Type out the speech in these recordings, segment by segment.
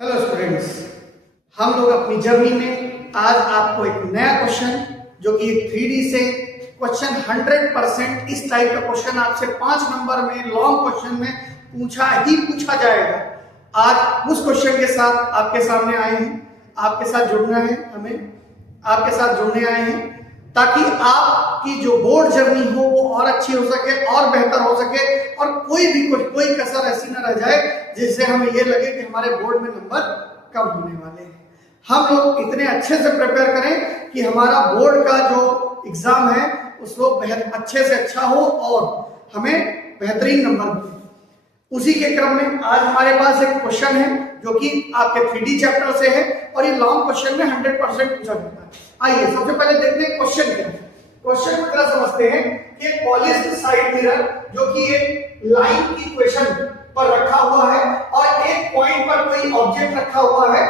Hello students, हम लोग अपनी जर्नी में आज आपको एक नया क्वेश्चन जो कि एक 3D से क्वेश्चन 100% इस टाइप का क्वेश्चन आपसे 5 नंबर में लॉन्ग क्वेश्चन में पूछा जाएगा। आज उस क्वेश्चन के साथ आपके सामने आए हैं, आपके साथ जुड़ना है, हमें आपके साथ जुड़ने आए हैं ताकि आपकी जो बोर्ड जर्नी हो वो और अच्छी हो सके और बेहतर हो सके और कोई कसर ऐसी ना रह जाए जिससे हमें ये लगे कि हमारे बोर्ड में नंबर कम होने वाले हैं। हम लोग इतने अच्छे से प्रिपेयर करें कि हमारा बोर्ड का जो एग्जाम है उसको अच्छे से अच्छा हो और हमें बेहतरीन नंबर मिले। उसी के क्रम में आज हमारे पास एक क्वेश्चन है जो कि आपके 3D चैप्टर से है और ये लॉन्ग क्वेश्चन में 100% पूछा जाता है। आइए सबसे पहले देखते हैं क्वेश्चन क्या है। क्वेश्चन को तरह समझते हैं कि पॉलिश्ड साइड मिरर जो कि एक लाइन की इक्वेशन पर रखा हुआ है और एक पॉइंट पर कोई ऑब्जेक्ट रखा हुआ है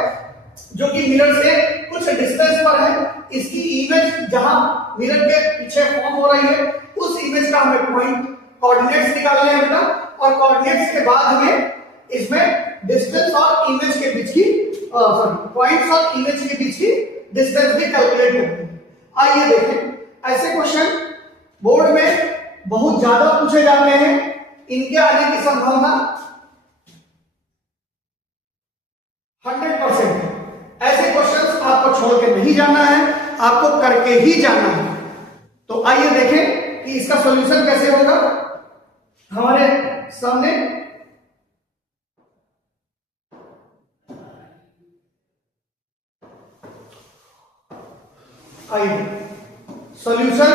जो कि मिरर से कुछ डिस्टेंस पर है। इसकी इमेज जहां मिरर के पीछे फॉर्म हो रही है उस इमेज का हमें पॉइंट कोऑर्डिनेट्स निकालने हैं बेटा, और कोऑर्डिनेट्स के बाद हमें इसमें डिस्टेंस और इमेज के बीच की पॉइंट्स और इमेज के बीच की डिस्टेंस भी कैलकुलेट करते हैं। आइए देखें, ऐसे क्वेश्चन बोर्ड में बहुत ज्यादा पूछे जाते हैं, इनके आने की संभावना 100% है। ऐसे क्वेश्चंस आपको छोड़ के नहीं जाना है, आपको करके ही जाना है। तो आइए देखें कि इसका सॉल्यूशन कैसे होगा। हमारे सामने आइए सॉल्यूशन।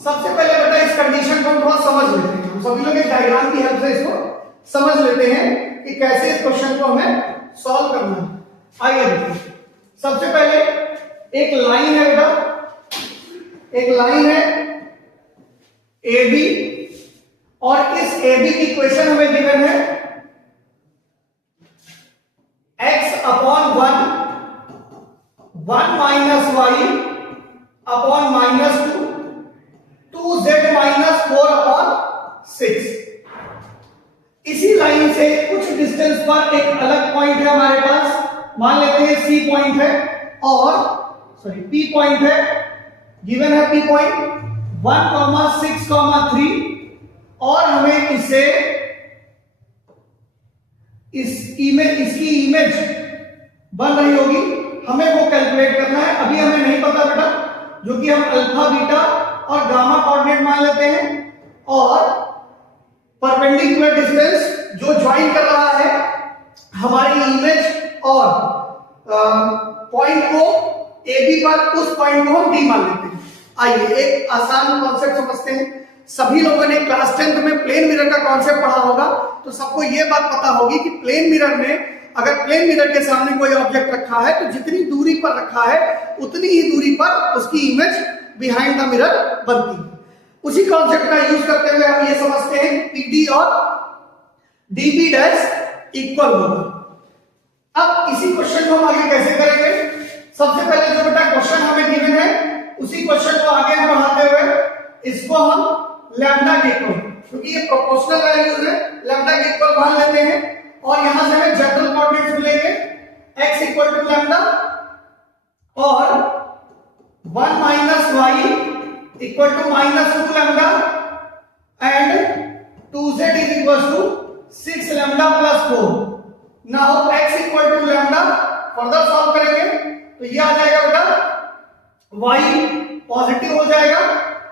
सबसे पहले बेटा इस कंडीशन को हम थोड़ा समझ लेते हैं। हम सभी लोग एक डायग्राम की हेल्प से इसको समझ लेते हैं कि कैसे इस क्वेश्चन को हमें सॉल्व करना है। आइए देखिए, सबसे पहले एक लाइन है बेटा, एक लाइन है AB और इस AB की इक्वेशन हमें गिवन है x upon 1 minus y upon minus 2z minus 4 upon 6। इसी लाइन से कुछ डिस्टेंस पर एक अलग पॉइंट है हमारे पास, मान लेते हैं C पॉइंट है और P पॉइंट है, गिवन है P पॉइंट 1, 6, 3 और हमें इसे इसकी इमेज बन रही होगी, हमें वो कैलकुलेट करना है। अभी हमें नहीं पता बेटा, जो कि हम अल्फा बीटा और गामा कोऑर्डिनेट मान लेते हैं और परपेंडिकुलर डिस्टेंस जो ज्वाइन कर रहा है हमारी इमेज और पॉइंट को AB पर, उस पॉइंट को हम D मान लेते हैं। आइए एक आसान कॉन्सेप्ट समझते हैं। सभी लोगों ने क्लास 10th में प्लेन मिरर का कॉन्सेप्ट पढ़ा होगा, तो सबको यह बात पता होगी कि प्लेन मिरर में अगर प्लेन मिरर के सामने कोई ऑब्जेक्ट रखा है तो जितनी दूरी पर रखा है उतनी ही दूरी पर उसकी इमेज बिहाइंड द मिरर बनती है। उसी कॉन्सेप्ट का यूज करते हुए हम ये समझते हैं कि PD और DP डैश इक्वल होगा। अब इसी क्वेश्चन को हम आगे कैसे करेंगे। सबसे पहले जो बेटा क्वेश्चन हमें गिवन है उसी क्वेश्चन को आगे हम बढ़ाते हुए इसको हम लैम्डा के इक्वल, क्योंकि ये प्रोपोर्शनल वैल्यूज है, लैम्डा के इक्वल मान लेते हैं और यहां से हमें जनरल कोऑर्डिनेट्स मिलेंगे x इक्वल टू लैम्डा और 1 minus y equal to minus 2 lambda and 2z is equal to 6 lambda plus 4। Now x equal to lambda further solve करेंगे तो ये आ जाएगा बेटा y पॉजिटिव हो जाएगा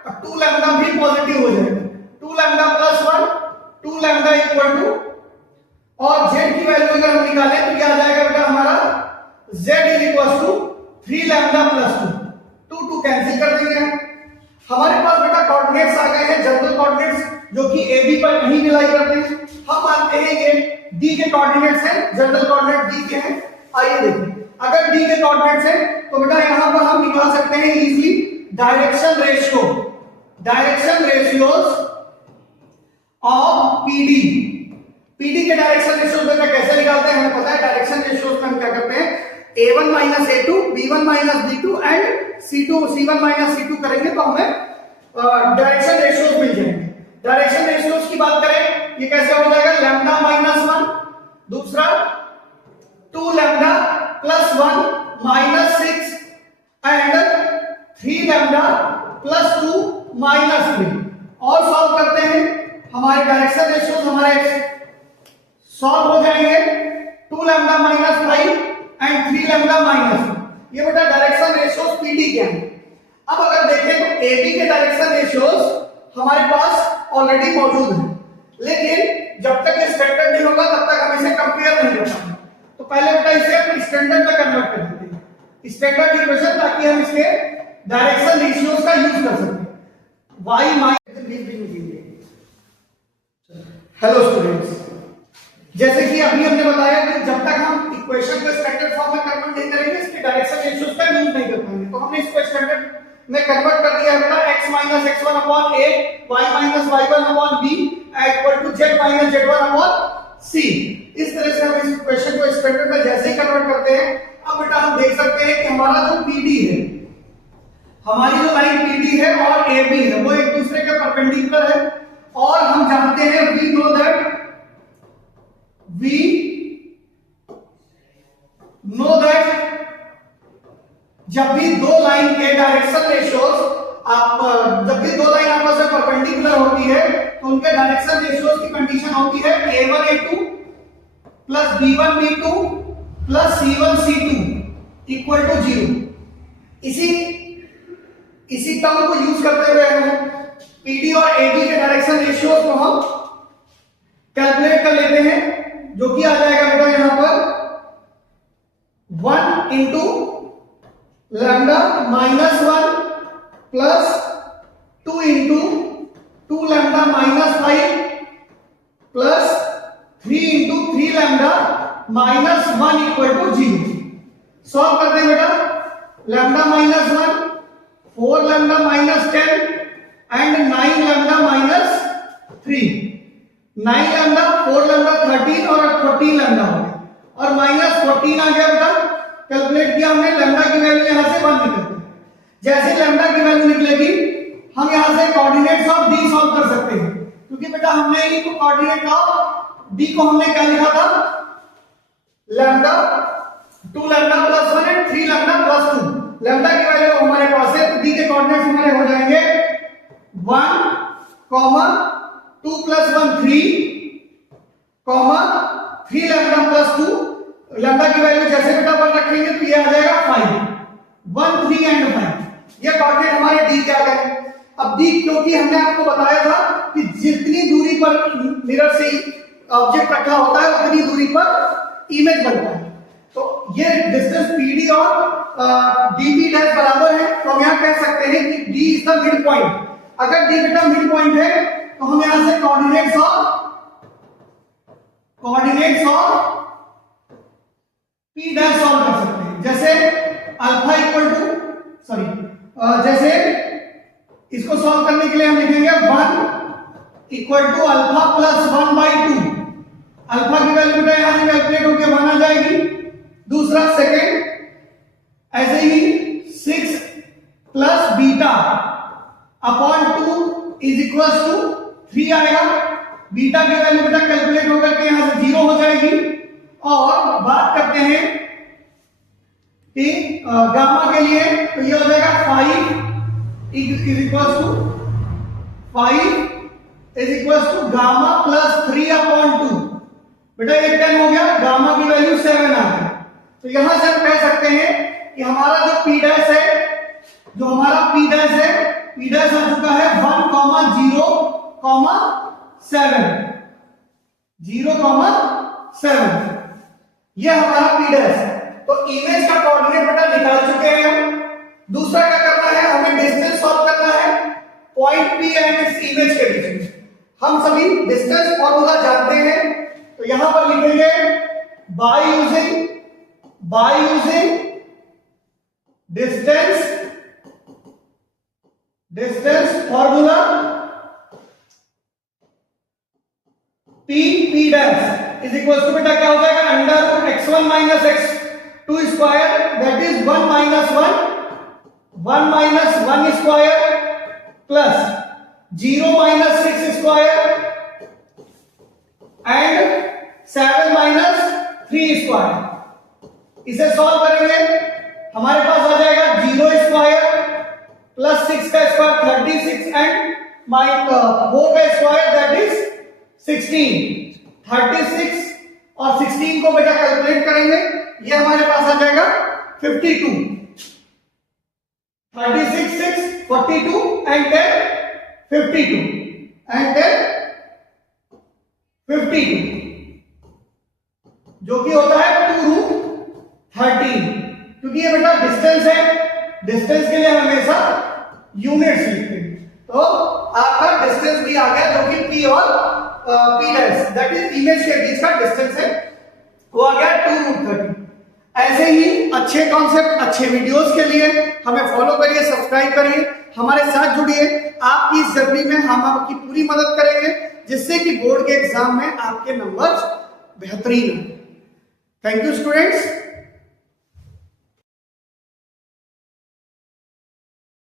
और 2 लैम्डा भी पॉजिटिव हो जाएगा, 2 lambda plus 1, 2 lambda equal to, और z की वैल्यू अगर हम निकालें तो क्या आ जाएगा बेटा हमारा z is equal to 3 lambda plus 2, 2 cancel कर देंगे। हमारे पास बेटा कोऑर्डिनेट्स आ गए हैं, जनरल कोऑर्डिनेट्स जो कि AB पर नहीं मिलाई करते हैं। हम मानते हैं ये D के कोऑर्डिनेट्स हैं, जनरल कोऑर्डिनेट D के हैं। आइए देखिए, अगर D के कोऑर्डिनेट्स हैं तो बेटा यहां पर हम निकाल सकते हैं easily direction ratios of PD के डायरेक्शन रेशियोज बेटा कैसे निकालते हैं हमें पता है। डायरेक्शन रेशियोज में हम क्या करते हैं, A1 minus A2, B1 minus B2 and C1 minus C2 करेंगे तो हमें डायरेक्शन रेशियोज मिल जाएंगे। डायरेक्शन रेशियोज की बात करें ये कैसे हो जाएगा, लैम्डा माइनस 1 दूसरा 2 lambda plus 1 minus 6 and 3 lambda plus 2 minus 3। और सॉल्व करते हैं, हमारे डायरेक्शन रेशियोज हमारे सॉल्व हो जाएंगे। 2 lambda minus 5 and 3 lambda minus, ये बेटा डायरेक्शन रेशियोज पीडी के हैं। अब अगर देखें तो एबी के डायरेक्शन रेशियोज हमारे पास ऑलरेडी मौजूद है, लेकिन जब तक ये स्टैंडर्ड नहीं होगा तब तक हम इसे कंपेयर नहीं कर पाएंगे। तो पहले बेटा इसे अपने स्टैंडर्ड में कन्वर्ट कर देते हैं, स्टैंडर्ड इक्वेशन, ताकि हम इसके डायरेक्शन रेशियोज का यूज कर सकें। y माइनस, हेलो स्टूडेंट्स, जैसे कि अभी हमने बताया कि जब तक हम इक्वेशन को स्टैंडर्ड फॉर्म में कन्वर्ट नहीं करेंगे इसके डायरेक्शन रेशियोज का यूज नहीं कर पाएंगे। तो हमने इसको स्टैंडर्ड में कन्वर्ट कर दिया है x minus x1 upon a, y minus y1 upon b equal to z minus z1 upon c। इस तरह से हम इस इक्वेशन को स्टैंडर्ड में जैसे ही कन्वर्ट करते हैं, अब बेटा हम देख सकते हैं कि हमारा जो pd है, हमारी जो लाइन pd है और ab है वो एक दूसरे के परपेंडिकुलर है। और हम जानते हैं we know that जब भी दो लाइन के डायरेक्शन रेशियोज जब भी दो लाइन आपस में परपेंडिकुलर होती है तो उनके डायरेक्शन रेशियोज की कंडीशन होती है a1 a2 plus b1 b2 plus c1 c2 equal to 0। इसी टर्म को यूज करते हुए हम पीडी और एबी के डायरेक्शन रेशियोज को हम कैलकुलेट कर लेते हैं, जो कि आ जाएगा बेटा यहां पर 1 into lambda minus 1 plus 2 into 2 lambda minus 5 plus 3 into 3 lambda minus 1 equal to 0। Solve करते हैं बेटा, lambda minus 1, 4 lambda minus 10 and 9 lambda minus 3। 9 lambda 4 lambda 13 और 14 लैम्डा हो गया, और माइनस 14 आ गया बेटा। कैलकुलेट किया हमने, लैम्डा की वैल्यू यहां से 1 निकलती है। जैसे लैम्डा की वैल्यू निकलेगी हम यहां से कोऑर्डिनेट्स ऑफ डी सॉल्व कर सकते हैं, क्योंकि बेटा हमने ही तो कोऑर्डिनेट ऑफ डी को हमने क्या लिखा था, lambda 2 lambda plus 1 and 3 lambda plus 2। Lambda की वैल्यू हमारे पास है, तो डी के कोऑर्डिनेट्स हमारे हो जाएंगे 1, 2 प्लस 1 3, 3 लैम्डा प्लस 2। लैम्डा की वैल्यू जैसे बेटा 1 रखेंगे तो ये आ जाएगा 5, 1 3 एंड 5। ये कोऑर्डिनेट हमारे डी के आ गए। अब डी, क्योंकि हमने आपको बताया था कि जितनी दूरी पर मिरर से ऑब्जेक्ट रखा होता है उतनी दूरी पर इमेज बनता है, तो ये डिस्टेंस पीडी और डीपी डैश बराबर है। तो हम यहां कह सकते हैं कि D is the mid point. अगर डी बेटा मिड पॉइंट है तो हम यहां से coordinates of P dash solve कर सकते हैं। जैसे अल्फा इक्वल टू जैसे इसको सॉल्व करने के लिए हम लिखेंगे 1 equal to alpha plus 1/2। Alpha की वैल्यू बेटा यहां से कैलकुलेट होकर 1 आ जाएगी। दूसरा सेकेंड, ऐसे ही 6 plus beta upon 2 is equal to 3 आएगा। बीटा की वैल्यू बेटा कैलकुलेट होकर के यहां से 0 हो जाएगी। और बात करते हैं कि गामा के लिए, तो ये हो जाएगा 5 is equal to gamma plus 3 upon 2। बेटा ये 10 हो गया, गामा की वैल्यू 7 आ गई। तो यहां से हम कह सकते हैं कि हमारा जो पी डैश है, पी डैश आ चुका है 1, 0, 7। ये हमारा पी डैश है। तो इमेज का कोऑर्डिनेट बेटा निकाल चुके हैं हम। दूसरा क्या करना है, हमें डिस्टेंस सॉल्व करना है पॉइंट पी एंड इस इमेज के बीच में। हम सभी डिस्टेंस फॉर्मूला जानते हैं, तो यहां पर लिखेंगे by using distance formula p dash is equal to बेटा क्या हो जाएगा, under x1 minus x2 square, that is 1 minus 1 square plus 0 minus 6 square and 7 minus square. इसे सॉल्व करेंगे, हमारे पास आ जाएगा 0 स्क्वायर प्लस 6 का स्क्वायर 36 एंड 4 का स्क्वायर दैट इज 16। 36 और 16 को बेटा कैलकुलेट करेंगे, ये हमारे पास आ जाएगा 52। 36 6 42 एंड 10 52 एंड 10 52 जो कि होता है 2√13। क्योंकि ये बेटा डिस्टेंस है, डिस्टेंस के लिए हम हमेशा यूनिट्स लिखते हैं। तो आपका डिस्टेंस भी आ गया जो कि P और P dash that is image के बीच का डिस्टेंस है, वो आ गया 2√13। ऐसे ही अच्छे कॉन्सेप्ट, अच्छे वीडियोस के लिए हमें फॉलो करिए, सब्सक्राइब करिए, हमारे साथ जुड़िए। आपकी इस जर्नी में हम आपकी पूरी मदद करेंगे जिससे कि बोर्ड के एग्जाम में आपके नंबर्स बेहतरीन हो। Thank you students.